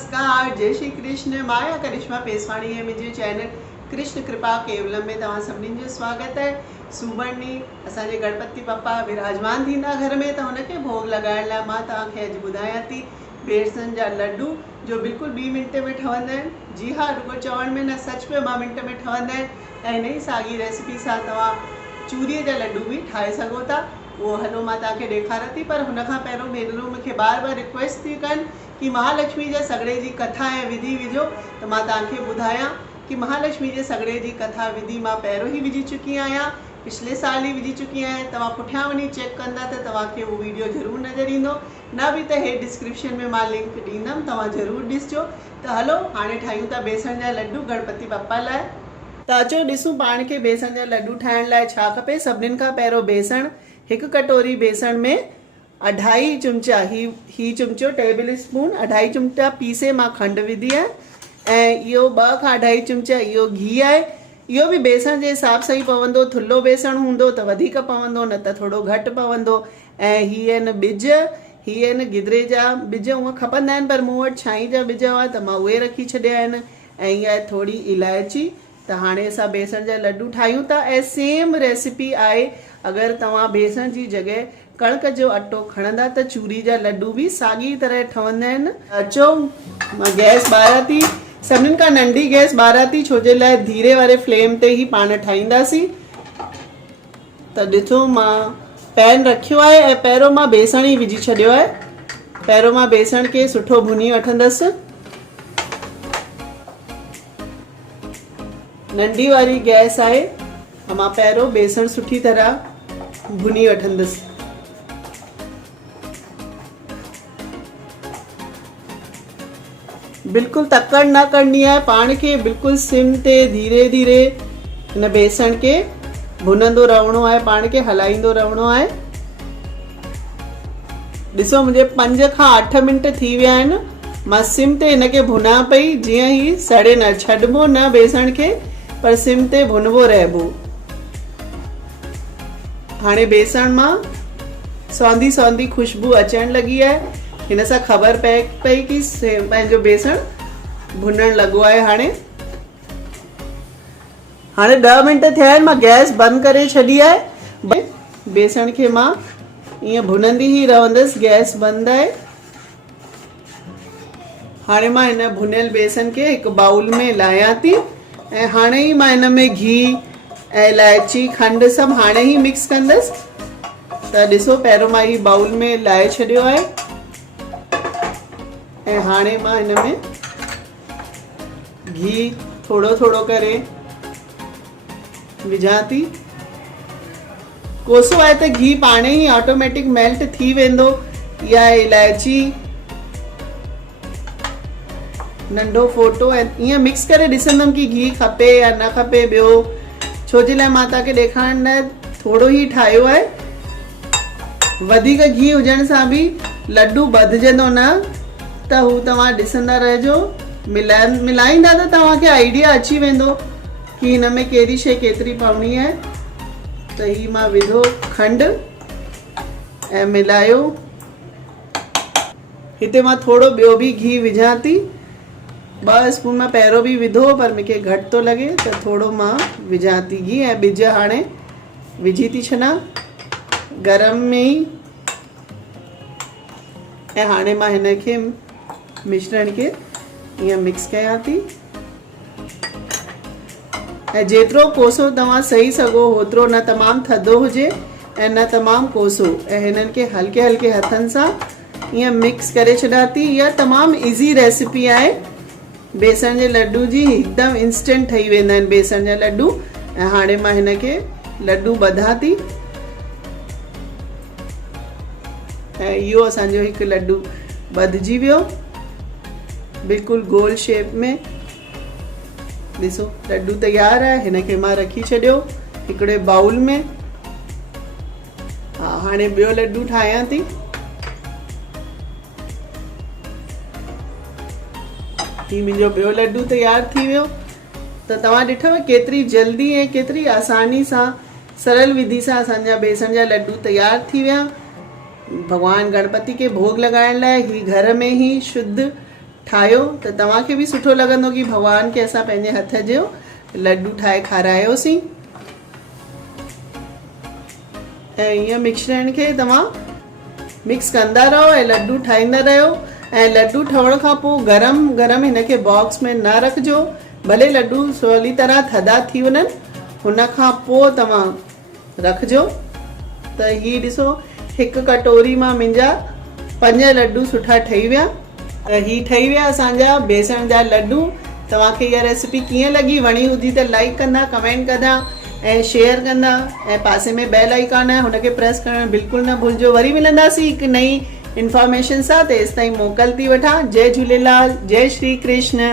नमस्कार, जय श्री कृष्ण। माया करिश्मा पेसवाणी है मुंहिंजे चैनल कृष्ण कृपा केवलम में तव्हां सभिनीनि जो स्वागत है। सूमर ॾींहुं असांजे गणपति पप्पा विराजमान थींदा घर में, त हुनखे भोग लॻाइण लाइ मां तव्हांखे अॼु ॿुधायां थी बेसन जा लड्डू जो बिल्कुलु 2 मिंट में ठहंदा आहिनि। जी हाँ, रुगो चवण में न, सच में 2 मिंट में ठहंदा आहिनि। ऐं हिन ई साॻी रेसिपी सां तव्हां चूरीअ जा लड्डू भी ठाहे सघो था। वो हलो मां तव्हांखे ॾेखारां थी, पर हुनखां पहिरियों भेनरूं मूंखे बार बार रिक्वेस्ट थी कनि कि महालक्ष्मी जे सॻड़े जी कथा ऐं विधि विझो। त मां तव्हांखे ॿुधायां कि महालक्ष्मी जे सॻड़े जी कथा विधि मां पहिरियों ई विझी चुकी आहियां, पिछले साल ही विझी चुकी आहियां। तव्हां पुठियां वञी चेक कंदा त तव्हांखे उहो वीडियो ज़रूरु नज़र ईंदो, न बि त हेठि डिस्क्रिप्शन में मां लिंक ॾींदमि, तव्हां ज़रूरु ॾिसजो। त हलो हाणे ठाहियूं था बेसण जा लड्डू गणपति बप्पा लाइ। त अचो ॾिसूं पाण खे बेसण जा लड्डू ठाहिण लाइ छा खपे। सभिनीनि खां पहिरियों बेसण, 1 कटोरी बेसण में 2.5 चमचा ही चमचो टेबल स्पून 2.5 चमचा पीसे मां खंड विधी आहे। ऐं इहो 2 खां 2.5 चमचा इहो घी आहे। इहो भी बेसण जे हिसाब सां ई पवंदो। थुल्हो बेसण हूंदो त वधीक पवंदो, न त थोड़ो घटि पवंदो। ऐं ही आहिनि बिज, ही आहिनि गिदरे जा बिज। उहे खपंदा आहिनि, पर मूं वटि छाई जा बिज हुआ त मां उहे रखी छॾिया आहिनि। ऐं इहा आहे थोड़ी इलायची। त हाणे असां बेसण जा लड्डू ठाहियूं था। ऐं सेम रेसिपी आहे, अगरि तव्हां बेसण जी जॻह कणिक जो अटो खणंदा त चूरी जा लड्डू भी साॻी तरह ठहंदा आहिनि। अचो मां गैस ॿारां थी। सभिनीनि खां नंढी गैस ॿारां थी, छो जे लाइ धीरे वारे फ्लेम ते ही पाण ठाहींदासीं। त ॾिसो मां पैन रखियो आहे ऐं पहिरियों मां बेसण ही विझी छॾियो आहे। पहिरियों मां बेसण खे सुठो भुनी वठंदसि। नंढी वारी गैस आहे, मां पहिरियों बेसण सुठी तरह भुनी वठंदसि। बिल्कुलु तकड़ न करनी है, पाण खे बिल्कुलु सिम ते धीरे धीरे हिन बेसण खे भुनंदो रहणो आहे, पाण खे हलाईंदो रहणो आहे। ॾिसो मुंहिंजे 5 खां 8 मिंट थी विया आहिनि। मां सिम ते हिनखे भुना पई, जीअं ही सड़े न, छॾिबो न बेसण खे, पर सिम ते भुनबो रहबो। हाणे बेसण मां सौंधी सौंधी खुशबू अचण लगी आहे। हिन सां ख़बर पई कि पंहिंजो बेसण भुनण लॻो आहे। हाणे 10 मिंट थिया आहिनि। मां गैस बंदि करे छॾी आहे। बेसण खे मां ईअं भुनंदी ही रहंदसि, गैस बंदि आहे। हाणे मां हिन भुनियल बेसण खे हिकु बाउल में लाहियां थी। ऐं हाणे ही मां हिन में घी ऐं इलायची खंड सभु हाणे ही मिक्स कंदसि। त ॾिसो पहिरियों मां ही बाउल में लाहे छॾियो आहे। ऐं हाणे मां हिन में घी थोड़ो थोड़ो करे विझां थी। कोसो आहे त घी पाणे ही ऑटोमेटिक मेल्ट थी वेंदो। इहा इलायची, नंढो फोटो, ऐं ईअं मिक्स करे ॾिसंदमि कि घी खपे या न खपे। ॿियो छो जे लाइ मां तव्हांखे ॾेखारण लाइ थोड़ो ही ठाहियो आहे। वधीक घी हुजण सां भी लड्डू ॿधजंदो न, त हू तव्हां ॾिसंदा रहिजो। मिलाईंदा त तव्हांखे आइडिया अची वेंदो कि हिन में कहिड़ी शइ केतिरी पवणी आहे। त ही मां विधो खंड ऐं मिलायो। हिते मां थोड़ो ॿियो भी घी विझां थी। 2 स्पून मां पहिरियों भी विधो, पर मूंखे घटि थो लॻे त थोड़ो मां विझां थी घी। ऐं बिज हाणे विझी थी छॾां गरम में ही। ऐं हाणे मां हिन खे मिश्रण खे ईअं मिक्स कयां थी। ऐं जेतिरो कोसो तव्हां सही सघो होतिरो, न तमामु थधो हुजे ऐं न तमामु कोसो। ऐं हिननि खे हल्के हल्के हथनि सां ईअं मिक्स करे छॾां थी। इहा तमामु ईज़ी रेसिपी आहे बेसण जे लड्डू जी। हिकदमि इंस्टेंट ठही वेंदा आहिनि बेसण जा लड्डू। ऐं हाणे मां हिन खे लड्डू ॿधां थी। ऐं इहो असांजो हिकु लड्डू ॿधजी वियो, बिल्कुलु गोल शेप में। ॾिसो लड्डू तैयार आहे। हिन खे मां रखी छॾियो हिकिड़े बाउल में। हा, हाणे ॿियो लड्डू ठाहियां थी। ही मुंहिंजो ॿियो लड्डू तैयार थी वियो। त तव्हां ॾिठव केतिरी जल्दी ऐं केतिरी आसानी सां, सरल विधि सां असांजा बेसण जा लड्डू तैयार थी विया। भगवान गणपति के भोग लगाइण लाइ ही घर में ही शुद्ध ठाहियो त तव्हांखे बि सुठो लॻंदो कि भॻवान खे असां पंहिंजे हथ जो लड्डू ठाहे खारायोसीं। ऐं ईअं मिश्रण खे तव्हां मिक्स कंदा रहो ऐं लड्डू ठाहींदा रहो। ऐं लड्डू ठहण खां पोइ गरम गरम हिनखे बॉक्स में न रखिजो, भले लड्डू सवली तरह थधा थी वञनि, हुन खां पोइ तव्हां रखिजो। त हीअ ॾिसो, हिकु कटोरी मां मुंहिंजा 5 लड्डू सुठा ठही विया। त हीअ ठही विया असांजा बेसण जा लड्डू। तव्हांखे इहा रेसिपी कीअं लॻी? वणी हुजी त लाइक कंदा, कमेंट कंदा ऐं शेयर कंदा। ऐं पासे में बेल आइकॉन आहे, हुनखे प्रेस करणु बिल्कुलु न भुलिजो। वरी मिलंदासीं हिकु नई इंफॉर्मेशन सां। तेसिताईं मोकल थी वठां। जय झूलेलाल, जय श्री कृष्ण।